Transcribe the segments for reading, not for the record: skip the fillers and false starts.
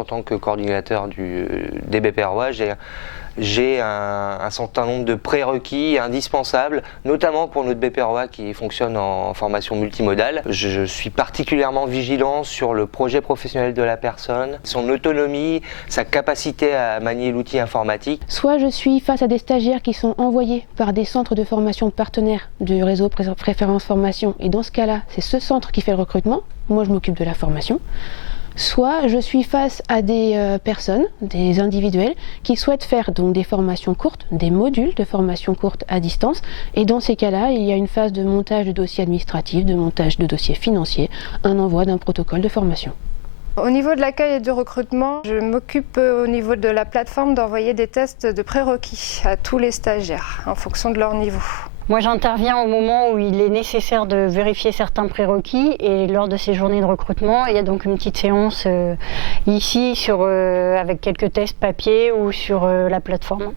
en tant que coordinateur des BPROA, j'ai un certain nombre de prérequis indispensables, notamment pour notre BPROA qui fonctionne en formation multimodale. Je suis particulièrement vigilant sur le projet professionnel de la personne, son autonomie, sa capacité à manier l'outil informatique. Soit je suis face à des stagiaires qui sont envoyés par des centres de formation partenaires du réseau Préférence Formation, et dans ce cas-là, c'est ce centre qui fait le recrutement, moi je m'occupe de la formation. Soit je suis face à des personnes, des individuels, qui souhaitent faire donc des formations courtes, des modules de formation courte à distance. Et dans ces cas-là, il y a une phase de montage de dossiers administratifs, de montage de dossiers financiers, un envoi d'un protocole de formation. Au niveau de l'accueil et du recrutement, je m'occupe au niveau de la plateforme d'envoyer des tests de prérequis à tous les stagiaires en fonction de leur niveau. Moi, j'interviens au moment où il est nécessaire de vérifier certains prérequis et lors de ces journées de recrutement, il y a donc une petite séance ici avec quelques tests papier ou sur la plateforme.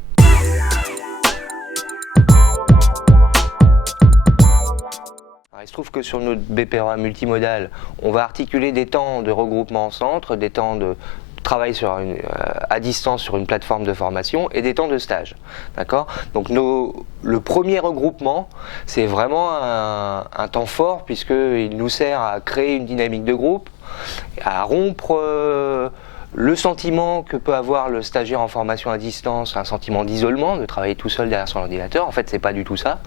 Il se trouve que sur notre BPROA multimodal, on va articuler des temps de regroupement en centre, des temps de travail à distance sur une plateforme de formation et des temps de stage. D'accord ? Donc le premier regroupement, c'est vraiment un temps fort puisqu'il nous sert à créer une dynamique de groupe, à rompre le sentiment que peut avoir le stagiaire en formation à distance, un sentiment d'isolement, de travailler tout seul derrière son ordinateur. En fait, c'est pas du tout ça.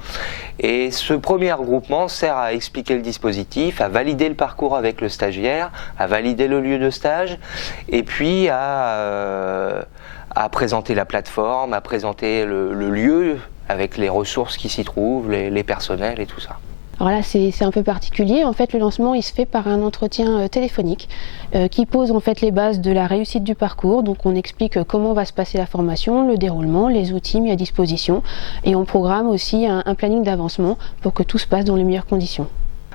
Et ce premier regroupement sert à expliquer le dispositif, à valider le parcours avec le stagiaire, à valider le lieu de stage, et puis à présenter la plateforme, à présenter le lieu avec les ressources qui s'y trouvent, les personnels et tout ça. Alors là, c'est un peu particulier. En fait, le lancement, il se fait par un entretien téléphonique qui pose en fait les bases de la réussite du parcours. Donc, on explique comment va se passer la formation, le déroulement, les outils mis à disposition, et on programme aussi un planning d'avancement pour que tout se passe dans les meilleures conditions.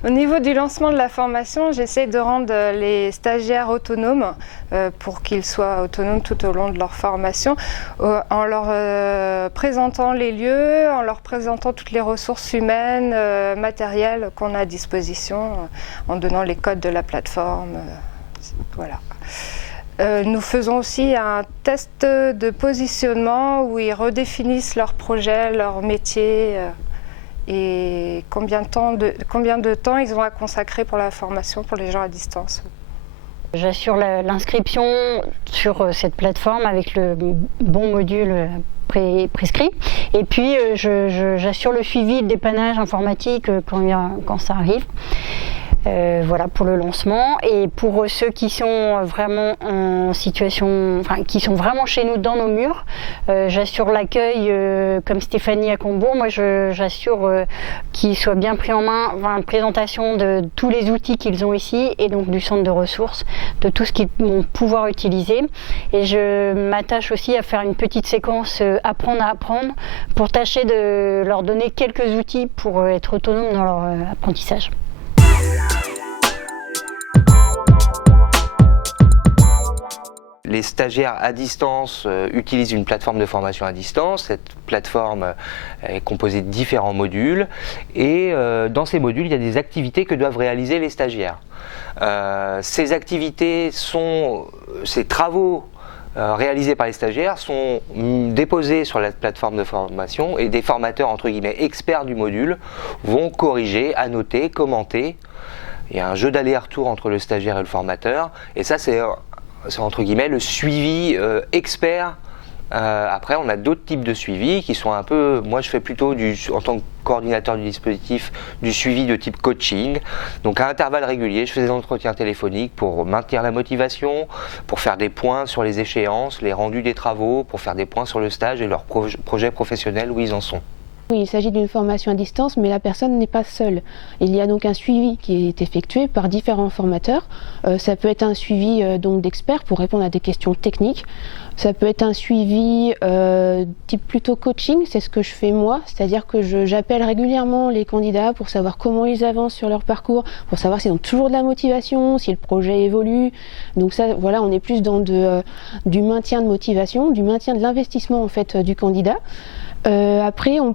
Au niveau du lancement de la formation, j'essaie de rendre les stagiaires autonomes pour qu'ils soient autonomes tout au long de leur formation en leur présentant les lieux, en leur présentant toutes les ressources humaines, matérielles qu'on a à disposition, en donnant les codes de la plateforme. Voilà. Nous faisons aussi un test de positionnement où ils redéfinissent leur projet, leur métier. Et combien de temps ils ont à consacrer pour la formation pour les gens à distance. J'assure l'inscription sur cette plateforme avec le bon module prescrit, et puis j'assure le suivi, le dépannage informatique quand ça arrive. Voilà pour le lancement. Et pour ceux qui sont vraiment en situation, qui sont vraiment chez nous dans nos murs, j'assure l'accueil comme Stéphanie à Combourg. Moi, j'assure qu'ils soient bien pris en main, une présentation de tous les outils qu'ils ont ici et donc du centre de ressources, de tout ce qu'ils vont pouvoir utiliser. Et je m'attache aussi à faire une petite séquence apprendre à apprendre pour tâcher de leur donner quelques outils pour être autonomes dans leur apprentissage. Les stagiaires à distance utilisent une plateforme de formation à distance. Cette plateforme est composée de différents modules et dans ces modules, il y a des activités que doivent réaliser les stagiaires. Ces activités ces travaux réalisés par les stagiaires sont déposés sur la plateforme de formation et des formateurs entre guillemets experts du module vont corriger, annoter, commenter. Il y a un jeu d'aller-retour entre le stagiaire et le formateur et ça c'est entre guillemets le suivi expert. Après on a d'autres types de suivi qui sont un peu, moi je fais plutôt en tant que coordinateur du dispositif, du suivi de type coaching. Donc à intervalles réguliers, je fais des entretiens téléphoniques pour maintenir la motivation, pour faire des points sur les échéances, les rendus des travaux, pour faire des points sur le stage et leur projet professionnel où ils en sont. Oui, il s'agit d'une formation à distance, mais la personne n'est pas seule. Il y a donc un suivi qui est effectué par différents formateurs. Ça peut être un suivi donc d'experts pour répondre à des questions techniques. Ça peut être un suivi type plutôt coaching, c'est ce que je fais moi, c'est-à-dire que j'appelle régulièrement les candidats pour savoir comment ils avancent sur leur parcours, pour savoir s'ils ont toujours de la motivation, si le projet évolue. Donc ça, voilà, on est plus dans du maintien de motivation, du maintien de l'investissement en fait du candidat. Après, on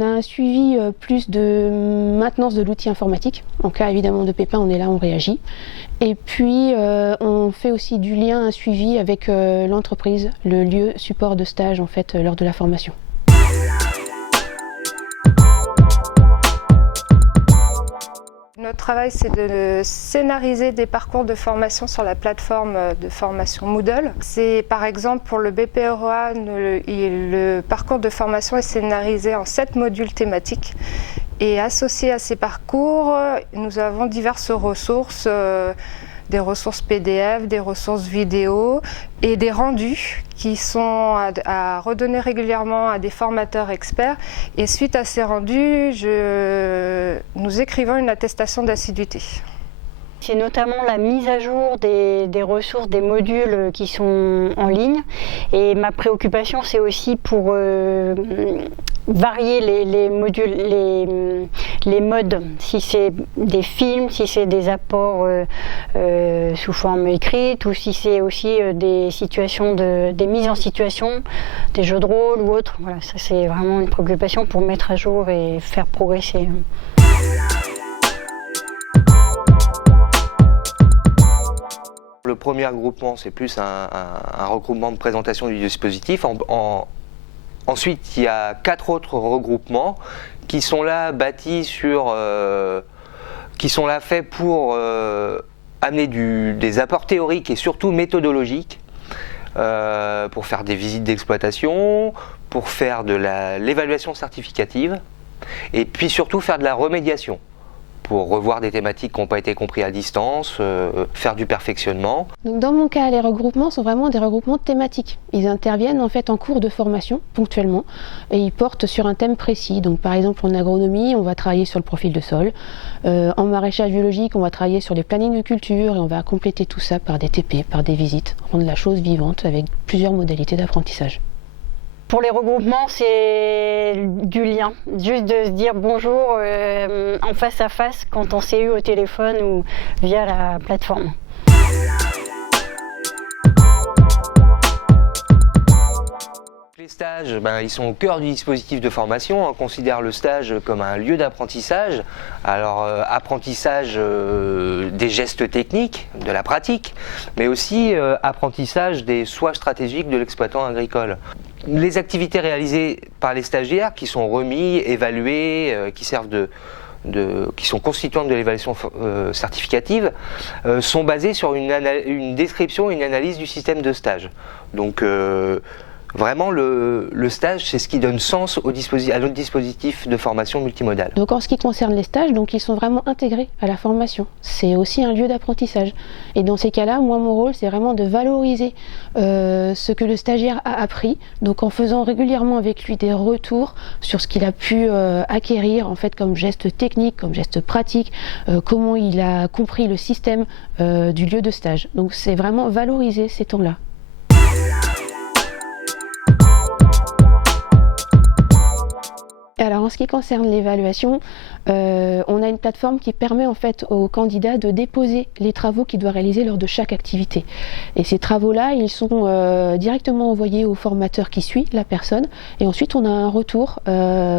a un suivi plus de maintenance de l'outil informatique. En cas évidemment de pépin, on est là, on réagit. Et puis, on fait aussi du lien, un suivi avec l'entreprise, le lieu support de stage en fait lors de la formation. Notre travail, c'est de scénariser des parcours de formation sur la plateforme de formation Moodle. C'est par exemple pour le BPROA, le parcours de formation est scénarisé en 7 modules thématiques. Et associé à ces parcours, nous avons diverses ressources, des ressources PDF, des ressources vidéo et des rendus qui sont à redonner régulièrement à des formateurs experts. Et suite à ces rendus, nous écrivons une attestation d'assiduité. C'est notamment la mise à jour des ressources, des modules qui sont en ligne. Et ma préoccupation, c'est aussi pour varier les modules, les modes. Si c'est des films, si c'est des apports sous forme écrite, ou si c'est aussi des situations, des mises en situation, des jeux de rôle ou autres. Voilà, ça c'est vraiment une préoccupation pour mettre à jour et faire progresser. Le premier regroupement, c'est plus un regroupement de présentation du dispositif. Ensuite, il y a 4 autres regroupements qui sont là bâtis sur, qui sont là faits pour amener des apports théoriques et surtout méthodologiques, pour faire des visites d'exploitation, pour faire de l'évaluation certificative, et puis surtout faire de la remédiation, pour revoir des thématiques qui n'ont pas été comprises à distance, faire du perfectionnement. Donc dans mon cas, les regroupements sont vraiment des regroupements thématiques. Ils interviennent en fait en cours de formation, ponctuellement, et ils portent sur un thème précis. Donc par exemple en agronomie, on va travailler sur le profil de sol. En maraîchage biologique, on va travailler sur les plannings de culture et on va compléter tout ça par des TP, par des visites, rendre la chose vivante avec plusieurs modalités d'apprentissage. Pour les regroupements, c'est du lien. Juste de se dire bonjour en face à face quand on s'est eu au téléphone ou via la plateforme. Les stages, ils sont au cœur du dispositif de formation. On considère le stage comme un lieu d'apprentissage. Alors, apprentissage des gestes techniques, de la pratique, mais aussi apprentissage des choix stratégiques de l'exploitant agricole. Les activités réalisées par les stagiaires qui sont remis, évaluées, qui sont constituantes de l'évaluation certificative, sont basées sur une description et une analyse du système de stage. Donc vraiment, le stage, c'est ce qui donne sens à notre dispositif de formation multimodale. Donc en ce qui concerne les stages, donc ils sont vraiment intégrés à la formation. C'est aussi un lieu d'apprentissage. Et dans ces cas-là, moi, mon rôle, c'est vraiment de valoriser ce que le stagiaire a appris, donc en faisant régulièrement avec lui des retours sur ce qu'il a pu acquérir en fait comme geste technique, comme geste pratique, comment il a compris le système du lieu de stage. Donc c'est vraiment valoriser ces temps-là. Alors en ce qui concerne l'évaluation, on a une plateforme qui permet en fait aux candidats de déposer les travaux qu'ils doivent réaliser lors de chaque activité. Et ces travaux-là, ils sont directement envoyés au formateur qui suit la personne. Et ensuite, on a un retour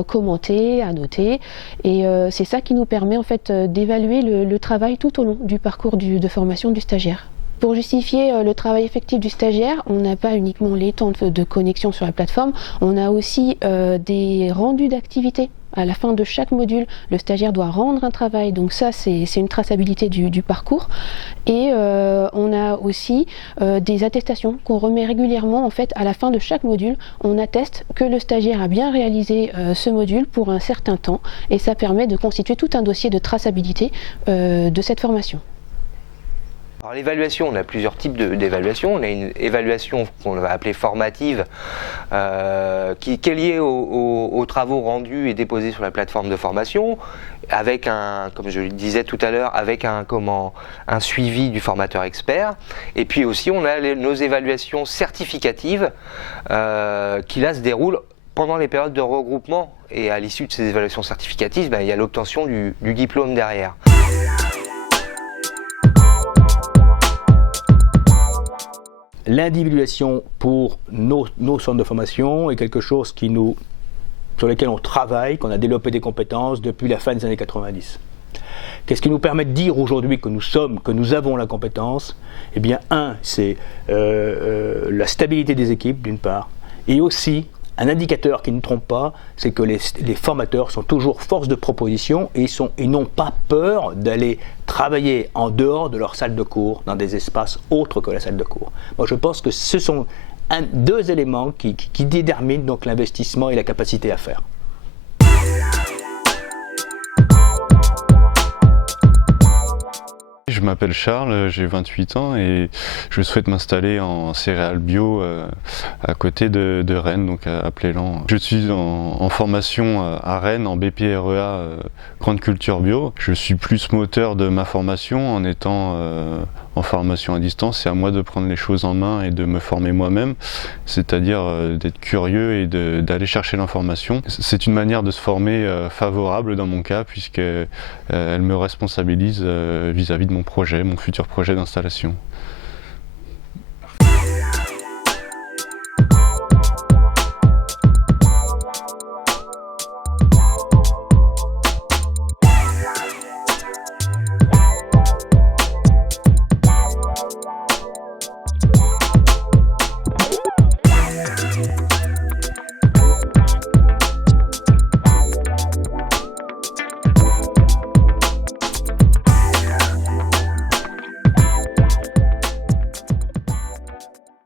commenté, annoté. Et c'est ça qui nous permet en fait d'évaluer le travail tout au long du parcours de formation du stagiaire. Pour justifier le travail effectif du stagiaire, on n'a pas uniquement les temps de connexion sur la plateforme, on a aussi des rendus d'activité. À la fin de chaque module, le stagiaire doit rendre un travail, donc ça c'est une traçabilité du parcours. Et on a aussi des attestations qu'on remet régulièrement en fait à la fin de chaque module. On atteste que le stagiaire a bien réalisé ce module pour un certain temps et ça permet de constituer tout un dossier de traçabilité de cette formation. Alors l'évaluation, on a plusieurs types d'évaluation. On a une évaluation qu'on va appeler formative, qui est liée aux travaux rendus et déposés sur la plateforme de formation, avec comme je le disais tout à l'heure, avec un suivi du formateur expert. Et puis aussi, on a nos évaluations certificatives, qui là se déroulent pendant les périodes de regroupement. Et à l'issue de ces évaluations certificatives, il y a l'obtention du diplôme derrière. L'individualisation pour nos centres de formation est quelque chose qui nous sur lesquels on travaille, qu'on a développé des compétences depuis la fin des années 90. Qu'est-ce qui nous permet de dire aujourd'hui que nous avons la compétence? Eh bien, c'est la stabilité des équipes, d'une part, et aussi un indicateur qui ne trompe pas, c'est que les formateurs sont toujours force de proposition et ils n'ont pas peur d'aller travailler en dehors de leur salle de cours, dans des espaces autres que la salle de cours. Moi, je pense que ce sont deux éléments qui déterminent donc l'investissement et la capacité à faire. Je m'appelle Charles, j'ai 28 ans et je souhaite m'installer en céréales bio à côté de Rennes, donc à Plélan. Je suis en formation à Rennes en BPREA Grande Culture Bio. Je suis plus moteur de ma formation en étant en formation à distance. C'est à moi de prendre les choses en main et de me former moi-même, c'est-à-dire d'être curieux et d'aller chercher l'information. C'est une manière de se former favorable dans mon cas, puisqu'elle me responsabilise vis-à-vis de mon futur projet d'installation.